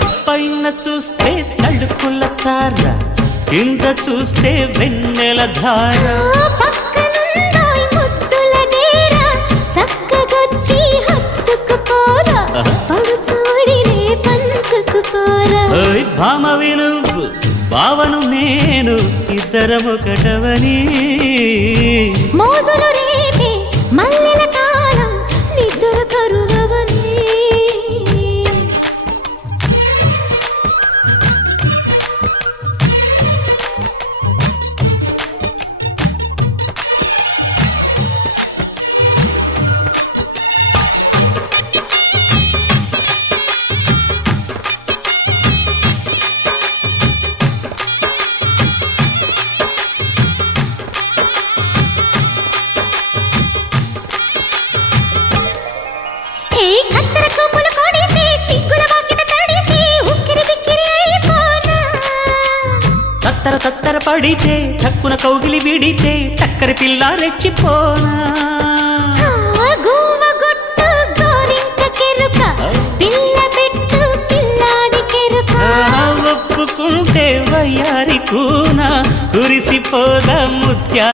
పైన చూస్తే తడుకుల తార, కింద చూస్తే వెన్నెల ధార. పక్కనుందోయ్ ముద్దుల డేరా, చక్కగొచ్చి హత్తుకుపోరా, పడుచూడినే పంచుకుపోరా. ఓయ్ భామ వినువు, భావను నేను, ఇద్దరమొకటవని. మోజులు రేపే మల్లెల కాలం, నిద్ర కరువవని. తత్తర తత్తర పడితే టక్కున కౌగిలి విడితే టక్కరి పిల్ల రెచ్చిపోనా. ఒప్పుకుంటే వయ్యారి కూన కురిసిపోదా ముత్యా.